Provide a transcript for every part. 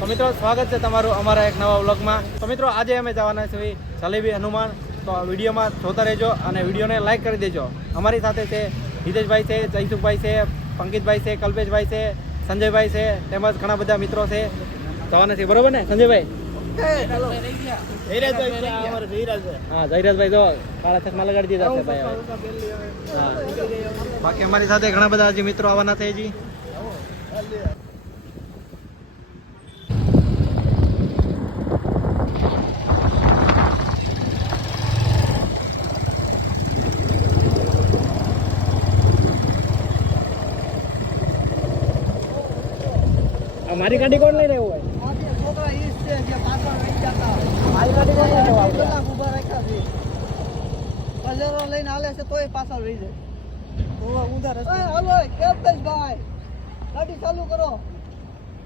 તો મિત્રો સ્વાગત છે તમારું અમારા એક નવા વ્લોગમાં. તો મિત્રો આજે અમે જવાના છીએ જલેબી હનુમાન. તો વિડીયોમાં જોતા રહેજો અને વિડીયોને લાઈક કરી દેજો. અમારી સાથે છે હિતેશભાઈ છે, જયસુખભાઈ છે, પંકિતભાઈ છે, કલ્પેશભાઈ છે, સંજયભાઈ છે, તેમજ ઘણા બધા મિત્રો છે. જવાના છે, બરોબર ને સંજયભાઈ? હા, જયરાજભાઈ જો કાળા ચશ્મા લગાડી દીધા છે ભાઈ. હા, બાકી અમારી સાથે ઘણા બધા હજી મિત્રો આવવાના છે. હજી મારી ગાડી કોણ લઈને આવ્યો હોય? મારી ગાડી કોણ લઈને આવ્યો? ઉભા રાખ્યા છે બજારો લઈને આલે છે તોય પાછળ રહી જાય. ઊંધા રસ્તે હાલો કેપ્ટનભાઈ ગાડી ચાલુ કરો.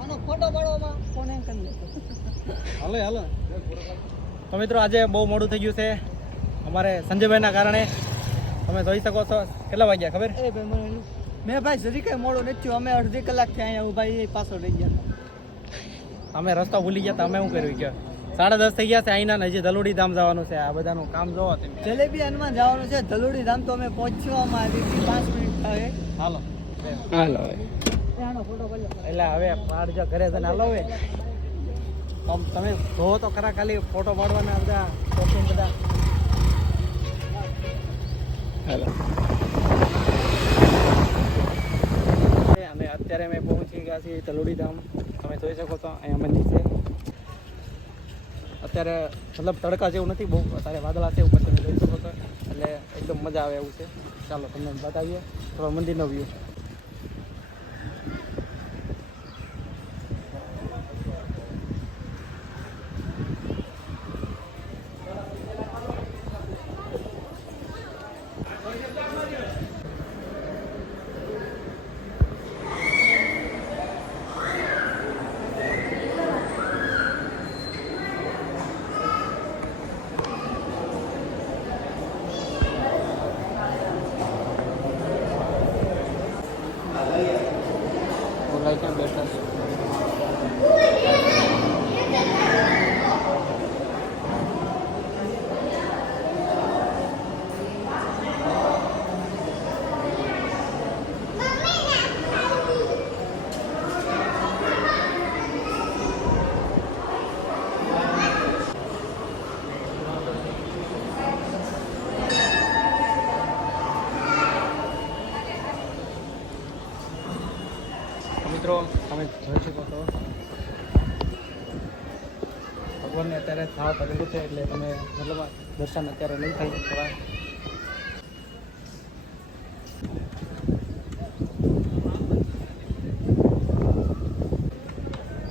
આનો ફોટો પાડવામાં ફોન એમ કરી લે. હાલો હાલો. તો મિત્રો આજે બહુ મોડું થઈ ગયું છે અમારે સંજયભાઈના કારણે. તમે જોઈ શકો છો કેટલા વાગ્યા ખબર? એ ભાઈ મેં ભાઈ જરી કઈ મોડું નથી થયું. અમે અડધી કલાકથી અહીંયા ઉભા એ પાછળ રહી ગયા. અમે રસ્તો ભૂલી ગયા. અમે શું કર્યું કે 10:30 થઈ ગયા છે. અહીંના હજી ધલુડી ધામ જવાનું છે. આ બધાનું કામ જોવો તમે. જલેબી હનુમાન જવાનું છે. ધલુડી ધામ તો અમે પહોંચવામાં આવી 5 મિનિટ થાય. હાલો હાલો ત્યાંનો ફોટો કરી લો. એટલે હવે પાડ જો ઘરે જઈને હાલો હવે. તમે જોવો તો ખરા ખાલી ફોટો પાડવાના બધા શોખીન બધા. હાલો. અને અત્યારે અમે પહોંચી ગયા છીએ તલોડી ધામ. તમે જોઈ શકો છો અહીંયા મંદિર છે. અત્યારે મતલબ તડકા જેવું નથી, બહુ અત્યારે વાદળા છે ઉપર, તમે જોઈ શકો છો. એટલે એકદમ મજા આવે એવું છે. ચાલો તમને બતાવીએ થોડો મંદિરનો વ્યૂ. ક્યાં બેઠા છે? મિત્રો તમે જોઈ શકો છો ભગવાનને અત્યારે થાવ પડેલું છે. એટલે તમે મતલબ દર્શન અત્યારે નહીં થાય થોડા.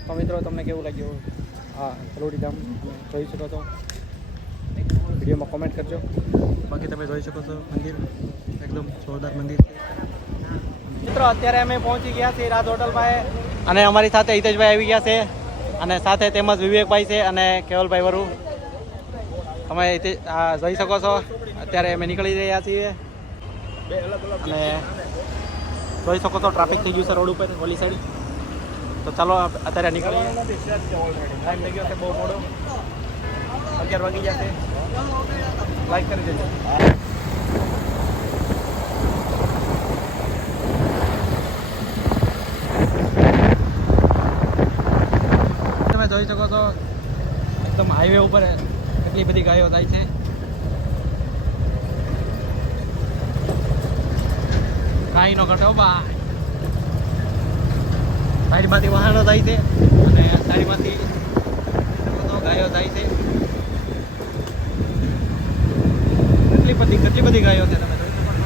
તો મિત્રો તમને કેવું લાગ્યું? હા, તલોડી ધામ તમે જોઈ શકો છો. વિડીયોમાં કોમેન્ટ કરજો. બાકી તમે જોઈ શકો છો મંદિર એકદમ જોરદાર મંદિર છે. મિત્રો અત્યારે અમે પહોંચી ગયા છીએ રાજ હોટલમાં અને અમારી સાથે હિતેશભાઈ આવી ગયા છે અને સાથે તેમજ વિવેકભાઈ છે અને કેવલભાઈ વરુ. તમે જોઈ શકો છો અત્યારે અમે નીકળી રહ્યા છીએ અને જોઈ શકો છો ટ્રાફિક થઈ ગયું છે રોડ ઉપર ઓલી સાઈડ. તો ચાલો અત્યારે નીકળીએ. ટાઈમ થઈ ગયો છે બહુ મોડો, 11 વાગી ગયા છે. લાઈક કરી દેજો. જોઈ શકો છો એકદમ હાઈવે ઉપર કેટલી બધી ગાયો જાય છે. ગાયનો ઘટો બા સાઈડમાંથી વાહનો જાય છે અને સાઈડમાંથી ગાયો જાય છે. કેટલી બધી ગાયો છે તમે જોઈ શકો છો.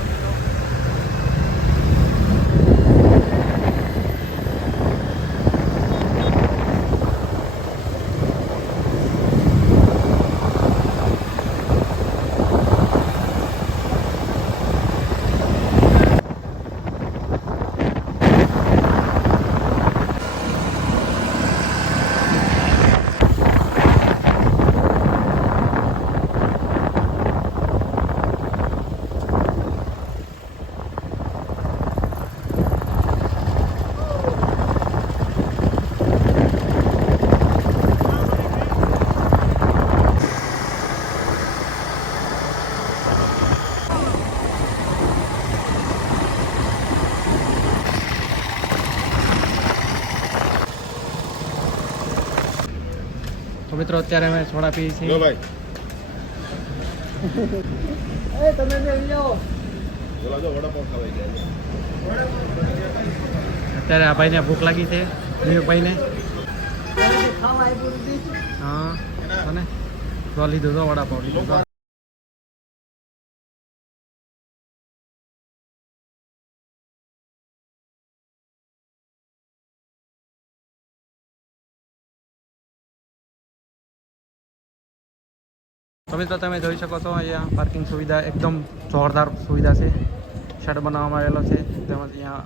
તો મિત્રો અત્યારે અમે સોડા પીએ છીએ. એ તમે બે અહીં આવો. અત્યારે આ ભાઈને ભૂખ લાગી છે, વિવેકભાઈને. ખાવા આપ્યું નથી. હા અને તો લીધું તો વડાપાવ લીધું તો. તો મિત્રો તમે જોઈ શકો છો અહીંયા પાર્કિંગ સુવિધા એકદમ જોરદાર સુવિધા છે. શેડ બનાવવામાં આવેલો છે, તેમજ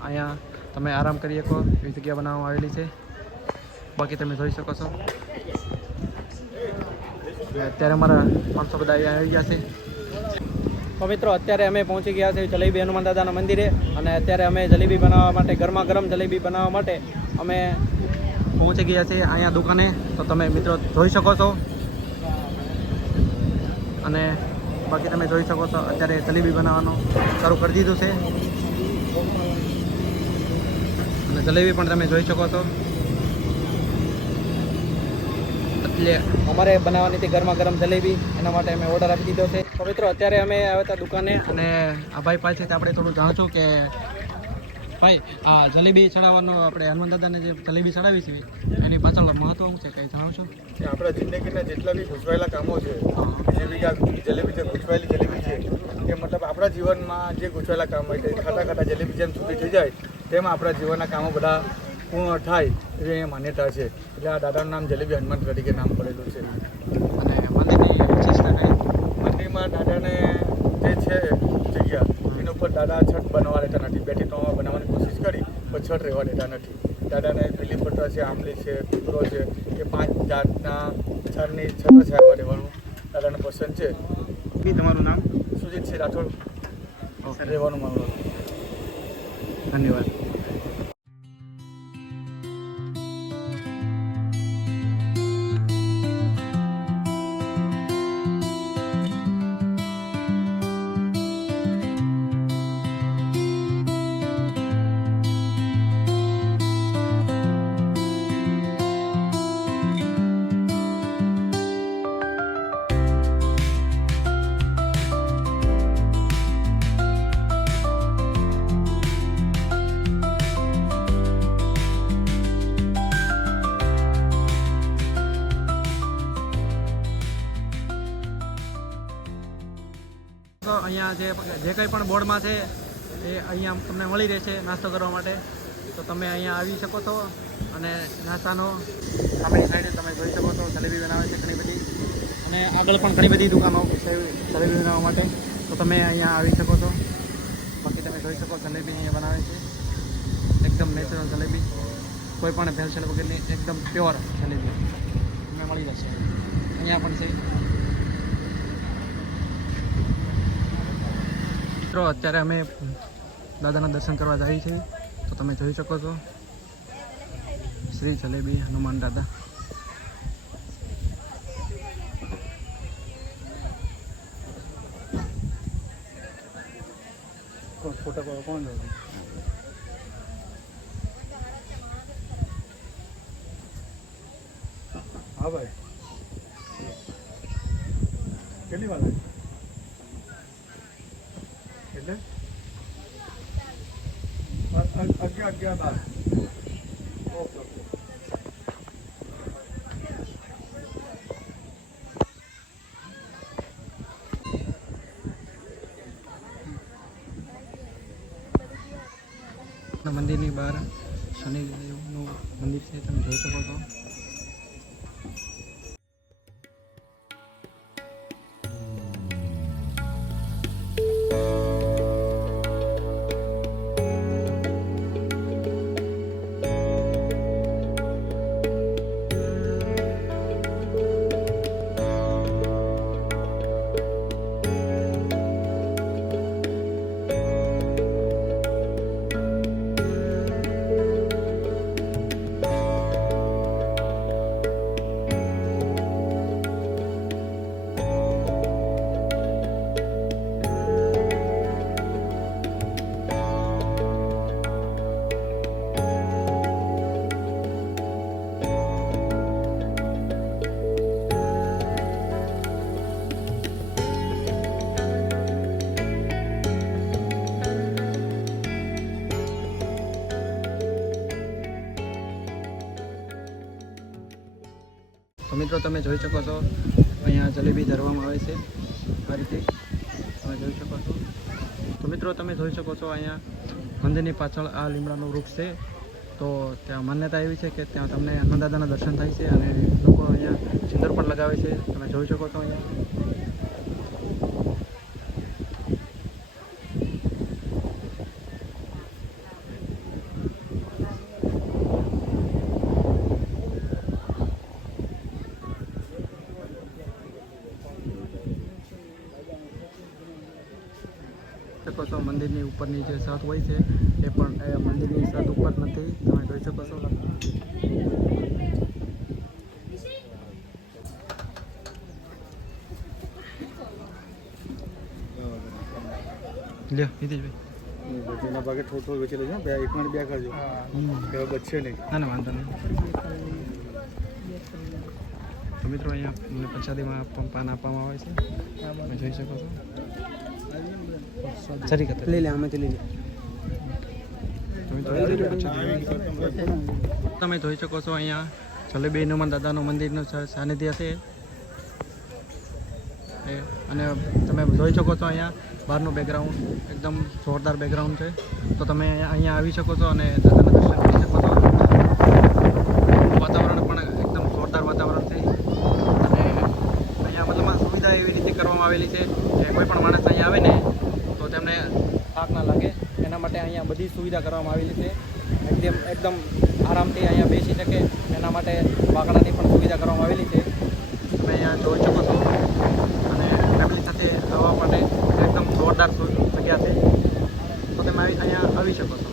અહીંયા તમે આરામ કરી શકો એવી જગ્યા બનાવવામાં આવેલી છે. બાકી તમે જોઈ શકો છો અત્યારે અમારા માણસો બધા અહીંયા આવી ગયા છે. તો મિત્રો અત્યારે અમે પહોંચી ગયા છે જલેબી હનુમાન દાદાના મંદિરે, અને અત્યારે અમે જલેબી બનાવવા માટે, ગરમા ગરમ જલેબી બનાવવા માટે અમે પહોંચી ગયા છીએ અહીંયા દુકાને. તો તમે મિત્રો જોઈ શકો છો, અને બાકી તમે જોઈ શકો છો અત્યારે જલેબી બનાવવાનું શરૂ કરી દીધું છે, અને જલેબી પણ તમે જોઈ શકો છો. એટલે અમારે બનાવવાની હતી ગરમા ગરમ જલેબી, એના માટે અમે ઓર્ડર આપી દીધો છે. તો મિત્રો અત્યારે અમે આવ્યા હતા દુકાને, અને આ ભાઈ પાસેથી આપણે થોડું જાણશું કે ભાઈ આ જલેબી ચડાવવાનું, આપણે હનુમાન દાદાને જે જલેબી ચડાવી છે એની પાછળ મહત્વ શું છે, કંઈ જણાવશો? કે આપણા જિંદગીના જેટલા બી ગૂંચવાયેલા કામો છે, જેવી કે આ જલેબી જે ગૂંચવાયેલી જલેબી છે, એ મતલબ આપણા જીવનમાં જે ગૂંચવાયેલા કામ હોય તે ખાતા ખાતા જલેબી જેમ છૂટી થઈ જાય તેમ આપણા જીવનના કામો બધા પૂર્ણ થાય એવી માન્યતા છે. એટલે આ દાદાનું નામ જલેબી હનુમાન તરીકે નામ પડેલું છે. અને મંદિરની વિશેષતા કંઈ? મંદિરમાં દાદાને જે છે જગ્યા એના ઉપર દાદા છઠ બનાવવા દેતા નથી. 2 થી 3 બનાવવાની કોશિશ કરી પણ છઠ રહેવા દેતા નથી. દાદાને બીલીપત્ર છે, આંબલી છે, કૂતરો છે, એ 5 જાતના ઝાડની છાયામાં રહેવાનું દાદાને પસંદ છે. બી તમારું નામ? સુજીતસિંહ રાઠોડ રહેવાનું મારું. ધન્યવાદ. તો અહીંયા જે કંઈ પણ બોર્ડમાં છે એ અહીંયા તમને મળી રહેશે નાસ્તો કરવા માટે. તો તમે અહીંયા આવી શકો છો, અને નાસ્તાનો સામેની સાઈડે તમે જોઈ શકો છો જલેબી બનાવે છે ઘણી બધી, અને આગળ પણ ઘણી બધી દુકાનો છે જલેબી બનાવવા માટે. તો તમે અહીંયા આવી શકો છો. બાકી તમે જોઈ શકો જલેબી અહીંયા બનાવે છે એકદમ નેચરલ જલેબી, કોઈ પણ ભેળસેળ વગરની એકદમ પ્યોર જલેબી તમને મળી જશે. અહીંયા પણ છે. મિત્રો અત્યારે અમે દાદાના દર્શન કરવા જઈએ છીએ. તો તમે જોઈ શકો છો શ્રી જલેબી હનુમાન દાદા. ફોટા કોણ જાય? હા ભાઈ, કેટલી વાર લાગે? એટલે 11 બાર. Okay okay. મંદિરની બહાર શનિદેવનું મંદિર છે, તમે જોઈ શકો છો. મિત્રો તમે જોઈ શકો છો અહીંયા જલેબી ધરવામાં આવે છે આ રીતે તમે જોઈ શકો છો. તો મિત્રો તમે જોઈ શકો છો અહીંયા મંદિરની પાછળ આ લીમડાનું વૃક્ષ છે. તો ત્યાં માન્યતા એવી છે કે ત્યાં તમને હનુમાનદાદાના દર્શન થાય છે અને લોકો અહીંયા સિંદૂર પણ લગાવે છે. તમે જોઈ શકો છો અહીંયા. શકો છો મંદિરની ઉપરની જે છત હોય છે એ પણ એ મંદિરની છત ઉપર નથી. તમે જોઈ શકો છો. લ્યો નીતિશભાઈ. એના ભાગે થોડું થોડું વેચી લેજો. બે એક મિનિટ બે કરજો. કે બચશે નહીં. ના ના વાંધો નહીં. તો મિત્રો અહીંયા અમને પ્રસાદીમાં પાન આપવામાં આવે છે. તમે જોઈ શકો છો. સરી કત લઈ લે આમાંથી લઈ લે. તમે જોઈ શકો છો અહીંયા જલેબી હનુમાન દાદાનું મંદિરનું સાનિધ્ય છે અને તમે જોઈ શકો છો અહીંયા બહારનું બેકગ્રાઉન્ડ એકદમ જોરદાર બેકગ્રાઉન્ડ છે. તો તમે અહીંયા આવી શકો છો અને દાદાના દર્શન કરી શકો છો. વાતાવરણ પણ એકદમ જોરદાર વાતાવરણ છે અને અહીંયા મતલબ સુવિધા એવી રીતે કરવામાં આવેલી છે કે કોઈ પણ માણસ અહીંયા આવે ને તો તેમને થાક ના લાગે એના માટે અહીંયા બધી સુવિધા કરવામાં આવેલી છે. એકદમ આરામથી અહીંયા બેસી શકે એના માટે બાકડાની પણ સુવિધા કરવામાં આવેલી છે. તમે અહીંયા જોઈ શકો છો અને ફેમિલી સાથે આવવા માટે એકદમ જોરદાર જગ્યા છે. તો તમે અહીંયા આવી શકો છો.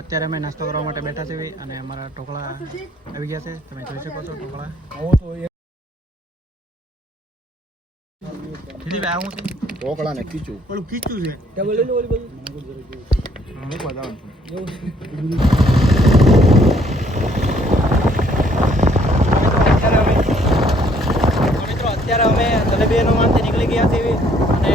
અત્યારે અમે નાસ્તો કરવા માટે બેઠા છીએ અને અમારા ઢોકળા આવી ગયા છે. તમે જોઈ શકો છો ઢોકળા. દીદીભાઈ આવું છે ઢોકળા ને ખીચું. ઓલું ખીચું છે. ડબલ લઈ લો ઓલી બાજુ. મિત્રો અત્યારે અમે જલેબી હનુમાનથી નીકળી ગયા છીએ અને